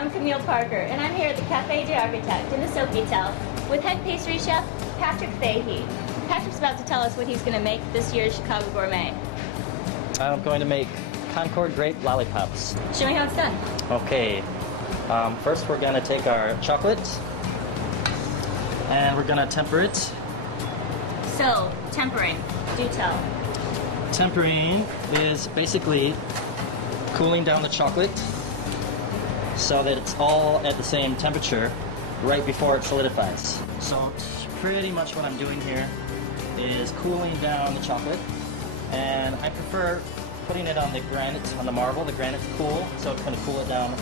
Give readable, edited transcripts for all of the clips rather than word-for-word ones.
I'm Camille Parker, and I'm here at the Café de Architect in the Sofitel with head pastry chef Patrick Fahey. Patrick's about to tell us what he's going to make this year's Chicago Gourmet. I'm going to make Concord grape lollipops. Show me how it's done. Okay, first we're going to take our chocolate and we're going to temper it. So, tempering, do tell. Tempering is basically cooling down the chocolate so that it's all at the same temperature right before it solidifies. So pretty much what I'm doing here is cooling down the chocolate, and I prefer putting it on the granite, on the marble. The granite's cool, so it's going to cool it down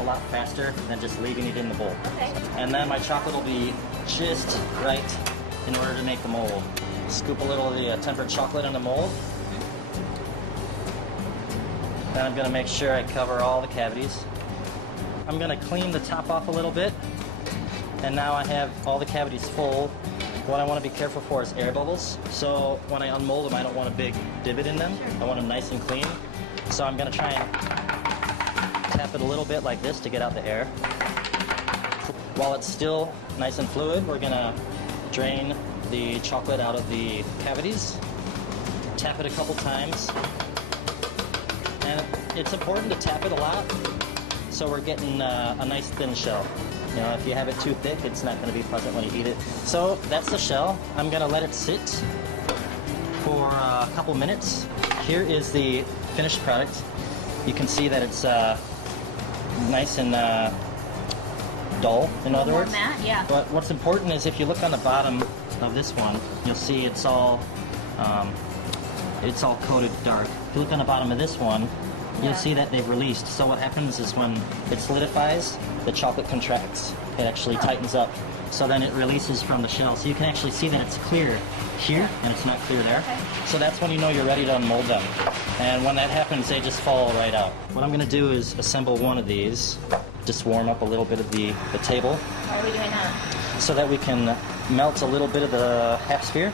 a lot faster than just leaving it in the bowl. Okay. And then my chocolate will be just right in order to make the mold. Scoop a little of the tempered chocolate in the mold. Then I'm going to make sure I cover all the cavities. I'm going to clean the top off a little bit, and now I have all the cavities full. What I want to be careful for is air bubbles. So when I unmold them, I don't want a big divot in them. I want them nice and clean. So I'm going to try and tap it a little bit like this to get out the air. While it's still nice and fluid, we're going to drain the chocolate out of the cavities. Tap it a couple times. And it's important to tap it a lot so we're getting a nice thin shell. You know, if you have it too thick, it's not going to be pleasant when you eat it. So that's the shell. I'm going to let it sit for a couple minutes. Here is the finished product. You can see that it's nice and dull, in other words. Matte, yeah. But what's important is if you look on the bottom of this one, you'll see it's all coated dark. If you look on the bottom of this one, you'll see that they've released. So what happens is when it solidifies, the chocolate contracts. It actually tightens up. So then it releases from the shell. So you can actually see that it's clear here and it's not clear there. Okay. So that's when you know you're ready to unmold them. And when that happens, they just fall right out. What I'm going to do is assemble one of these. Just warm up a little bit of the table. Why are we doing that? So that we can melt a little bit of the half sphere.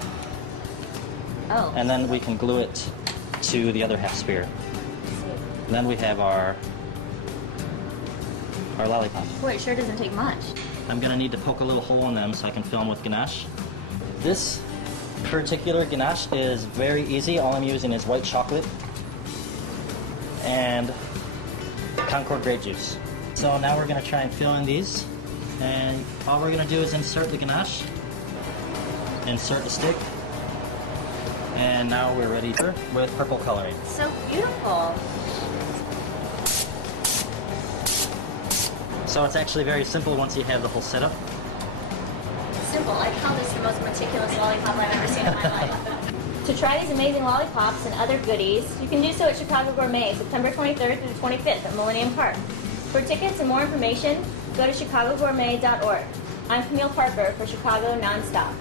Oh. And then we can glue it to the other half sphere. And then we have our lollipop. Boy, it sure doesn't take much. I'm going to need to poke a little hole in them so I can fill them with ganache. This particular ganache is very easy. All I'm using is white chocolate and Concord grape juice. So now we're going to try and fill in these. And all we're going to do is insert the ganache, insert the stick, and now we're ready with purple coloring. So beautiful. So it's actually very simple once you have the whole setup. Simple. I call this the most meticulous lollipop I've ever seen in my life. To try these amazing lollipops and other goodies, you can do so at Chicago Gourmet, September 23rd through the 25th at Millennium Park. For tickets and more information, go to chicagogourmet.org. I'm Camille Parker for Chicago Nonstop.